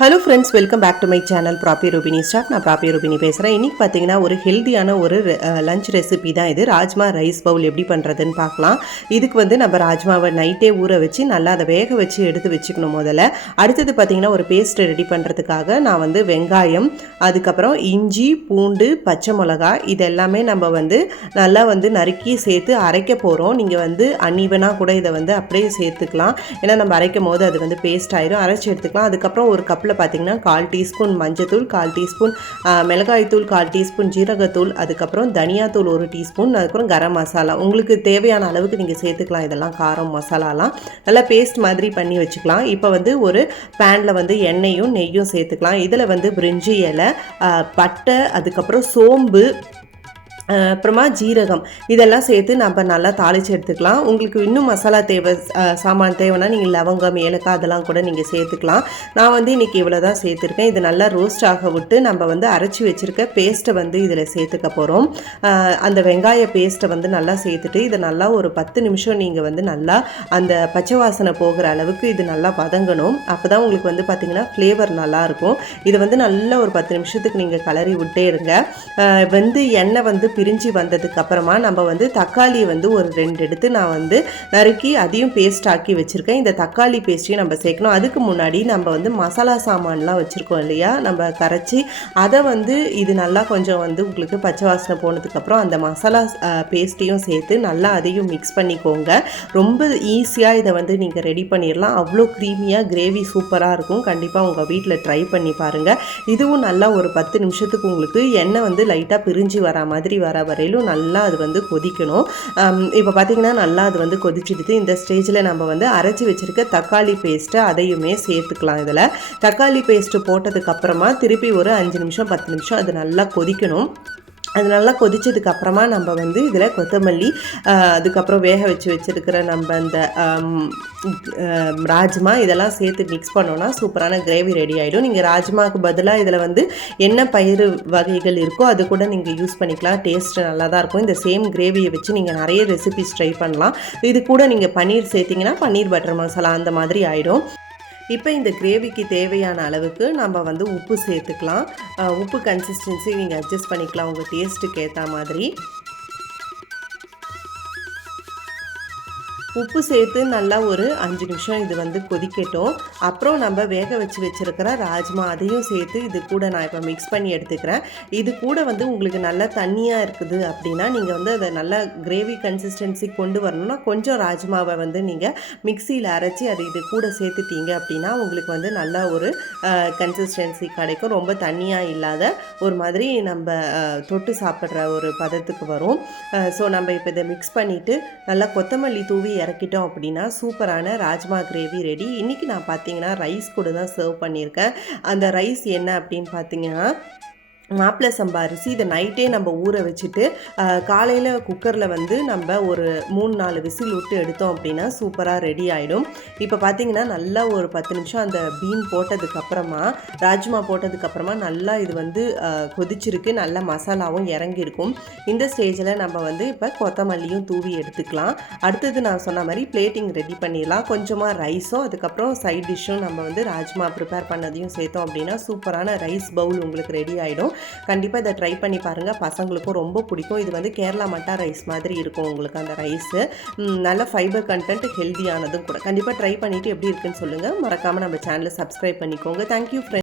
Hello friends, welcome back to my channel Prappi Rubini stock. நான் ப்ராப்பி ரூபினி பேசுகிறேன். இன்றைக்கி பார்த்தீங்கன்னா ஒரு ஹெல்த்தியான ஒரு லஞ்ச் ரெசிபி தான் இது. ராஜ்மா ரைஸ் பவுல் எப்படி பண்ணுறதுன்னு பார்க்கலாம். இதுக்கு வந்து நம்ம ராஜ்மாவை நைட்டே ஊற வச்சு நல்லா அதை வேக வச்சு எடுத்து வச்சுக்கணும் முதல்ல. அடுத்தது பார்த்திங்கன்னா ஒரு பேஸ்ட் ரெடி பண்ணுறதுக்காக நான் வந்து வெங்காயம், அதுக்கப்புறம் இஞ்சி, பூண்டு, பச்சை மிளகா இது எல்லாமே நம்ம வந்து நல்லா வந்து நறுக்கி சேர்த்து அரைக்க போகிறோம். நீங்கள் வந்து அன்இவனாக கூட இதை வந்து அப்படியே சேர்த்துக்கலாம். ஏன்னா நம்ம அரைக்கும் போது அது வந்து பேஸ்ட் ஆயிரும். அரைச்சி எடுத்துக்கலாம். அதுக்கப்புறம் ஒரு கப்பில் பார்த்தீங்கன்னா 1/4 டீஸ்பூன் மஞ்சத்தூள், 1/4 டீஸ்பூன் மிளகாய்த்தூள், 1/4 டீஸ்பூன் ஜீரகத்தூள், அதுக்கப்புறம் தனியாத்தூள் 1 டீஸ்பூன், அதுக்கப்புறம் கரம் மசாலா உங்களுக்கு தேவையான அளவுக்கு நீங்கள் சேர்த்துக்கலாம். இதெல்லாம் காரம் மசாலாலாம் நல்லா பேஸ்ட் மாதிரி பண்ணி வச்சுக்கலாம். இப்போ வந்து ஒரு பேனில் வந்து எண்ணெயும் நெய்யும் சேர்த்துக்கலாம். இதில் வந்து பிரிஞ்சி இலை, பட்டை, அதுக்கப்புறம் சோம்பு, அப்புறமா ஜீரகம் இதெல்லாம் சேர்த்து நம்ம நல்லா தாளித்து எடுத்துக்கலாம். உங்களுக்கு இன்னும் மசாலா தேவை சாமான் தேவைன்னா நீங்கள் லவங்கம், ஏலக்காய் அதெல்லாம் கூட நீங்கள் சேர்த்துக்கலாம். நான் வந்து இன்றைக்கி இவ்வளோ தான் சேர்த்துருக்கேன். இது நல்லா ரோஸ்ட் ஆக விட்டு நம்ம வந்து அரைச்சி வச்சுருக்க பேஸ்ட்டை வந்து இதில் சேர்த்துக்க போகிறோம். அந்த வெங்காய பேஸ்ட்டை வந்து நல்லா சேர்த்துட்டு இதை நல்லா ஒரு 10 நிமிஷம் நீங்கள் வந்து நல்லா அந்த பச்சை வாசனை போகிற அளவுக்கு இது நல்லா வதங்கணும். அப்போ தான் உங்களுக்கு வந்து பார்த்திங்கன்னா ஃப்ளேவர் நல்லாயிருக்கும். இதை வந்து நல்லா ஒரு 10 நிமிஷத்துக்கு நீங்கள் கலரி விட்டே இருங்க. வந்து எண்ணெய் வந்து பிரிஞ்சு வந்ததுக்கு அப்புறமா நம்ம வந்து தக்காளியை வந்து ஒரு 2 எடுத்து நான் வந்து நறுக்கி அதையும் பேஸ்ட் ஆக்கி வச்சுருக்கேன். இந்த தக்காளி பேஸ்ட்டையும் நம்ம சேர்க்கணும். அதுக்கு முன்னாடி நம்ம வந்து மசாலா சாமான்லாம் வச்சுருக்கோம் இல்லையா, நம்ம கரைச்சி அதை வந்து இது நல்லா கொஞ்சம் வந்து உங்களுக்கு பச்சை வாசனை போனதுக்கப்புறம் அந்த மசாலா பேஸ்ட்டையும் சேர்த்து நல்லா அதையும் மிக்ஸ் பண்ணிக்கோங்க. ரொம்ப ஈஸியாக இதை வந்து நீங்கள் ரெடி பண்ணிடலாம். அவ்வளோ க்ரீமியாக கிரேவி சூப்பராக இருக்கும். கண்டிப்பாக உங்கள் வீட்டில் ட்ரை பண்ணி பாருங்கள். இதுவும் நல்லா ஒரு 10 நிமிஷத்துக்கு உங்களுக்கு எண்ணெய் வந்து லைட்டாக பிரிஞ்சு வர மாதிரி வர வரையிலும் நல்லா அது வந்து கொதிக்கணும். இப்போ பார்த்திங்கன்னா நல்லா அது வந்து கொதிச்சிடுது. இந்த ஸ்டேஜில் நம்ம வந்து அரைச்சி வச்சுருக்க தக்காளி பேஸ்ட்டை அதையுமே சேர்த்துக்கலாம். இதில் தக்காளி பேஸ்ட்டு போட்டதுக்கப்புறமா திருப்பி ஒரு 5 நிமிஷம் 10 நிமிஷம் அது நல்லா கொதிக்கணும். அது நல்லா கொதிச்சதுக்கு அப்புறமா நம்ம வந்து இதில் கொத்தமல்லி, அதுக்கப்புறம் வேக வச்சுருக்கிற நம்ம அந்த ராஜ்மா இதெல்லாம் சேர்த்து மிக்ஸ் பண்ணோன்னா சூப்பரான கிரேவி ரெடி ஆகிடும். நீங்கள் ராஜ்மாவுக்கு பதிலாக இதில் வந்து என்ன பயிறு வகைகள் இருக்கோ அது கூட நீங்கள் யூஸ் பண்ணிக்கலாம். டேஸ்ட்டு நல்லா தான் இருக்கும். இந்த சேம் கிரேவியை வச்சு நீங்கள் நிறைய ரெசிபிஸ் ட்ரை பண்ணலாம். இது கூட நீங்கள் பன்னீர் சேர்த்திங்கன்னா பன்னீர் பட்டர் மசாலா அந்த மாதிரி ஆகிடும். இப்போ இந்த கிரேவிக்கு தேவையான அளவுக்கு நம்ம வந்து உப்பு சேர்த்துக்கலாம். உப்பு கன்சிஸ்டன்சி நீங்கள் அட்ஜஸ்ட் பண்ணிக்கலாம் உங்கள் டேஸ்ட்டுக்கு ஏற்ற மாதிரி. உப்பு சேர்த்து நல்லா ஒரு 5 நிமிஷம் இது வந்து கொதிக்கட்டும். அப்புறம் நம்ம வேக வச்சுருக்கிற ராஜ்மா அதையும் சேர்த்து இது கூட நான் இப்போ மிக்ஸ் பண்ணி எடுத்துக்கிறேன். இது கூட வந்து உங்களுக்கு நல்லா தண்ணியாக இருக்குது அப்படின்னா நீங்கள் வந்து அதை நல்லா கிரேவி கன்சிஸ்டன்சி கொண்டு வரணும்னா கொஞ்சம் ராஜ்மாவை வந்து நீங்கள் மிக்சியில் அரைச்சி அதை இது கூட சேர்த்துட்டீங்க அப்படின்னா உங்களுக்கு வந்து நல்லா ஒரு கன்சிஸ்டன்சி கிடைக்கும். ரொம்ப தண்ணியாக இல்லாத ஒரு மாதிரி நம்ம தொட்டு சாப்பிட்ற ஒரு பதத்துக்கு வரும். ஸோ நம்ம இப்போ இதை மிக்ஸ் பண்ணிவிட்டு நல்லா கொத்தமல்லி தூவி இறக்கிட்டோம் அப்படின்னா சூப்பரான ராஜ்மா கிரேவி ரெடி. இன்றைக்கி நான் பார்த்தீங்கன்னா ரைஸ் கூட தான் சர்வ் பண்ணியிருக்கேன். அந்த ரைஸ் என்ன அப்படின்னு பார்த்தீங்கன்னா மாப்பிளை சம்பா அரிசி. இதை நைட்டே நம்ம ஊற வச்சுட்டு காலையில் குக்கரில் வந்து நம்ம ஒரு 3-4 விசில் விட்டு எடுத்தோம் அப்படின்னா சூப்பராக ரெடி ஆகிடும். இப்போ பார்த்திங்கன்னா நல்லா ஒரு 10 நிமிஷம் அந்த பீன் போட்டதுக்கப்புறமா ராஜ்மா போட்டதுக்கப்புறமா நல்லா இது வந்து கொதிச்சிருக்கு. நல்ல மசாலாவும் இறங்கியிருக்கும். இந்த ஸ்டேஜில் நம்ம வந்து இப்போ கொத்தமல்லியும் தூவி எடுத்துக்கலாம். அடுத்தது நான் சொன்ன மாதிரி பிளேட்டிங் ரெடி பண்ணிடலாம். கொஞ்சமாக ரைஸும் அதுக்கப்புறம் சைட் டிஷ்ஷும் நம்ம வந்து ராஜ்மா ப்ரிப்பேர் பண்ணதையும் சேர்த்தோம் அப்படின்னா சூப்பரான ரைஸ் பவுல் உங்களுக்கு ரெடி ஆகிடும். கண்டிப்பாக இதை ட்ரை பண்ணி பாருங்கள். பசங்களுக்கும் ரொம்ப பிடிக்கும். இது வந்து கேரளா மட்டா ரைஸ் மாதிரி இருக்கும் உங்களுக்கு அந்த ரைஸு. நல்ல ஃபைபர் கண்டென்ட், ஹெல்த்தியானதும் கூட. கண்டிப்பாக ட்ரை பண்ணிவிட்டு எப்படி இருக்குன்னு சொல்லுங்கள். மறக்காமல் நம்ம சேனலை சப்ஸ்கிரைப் பண்ணிக்கோங்க. Thank you friends.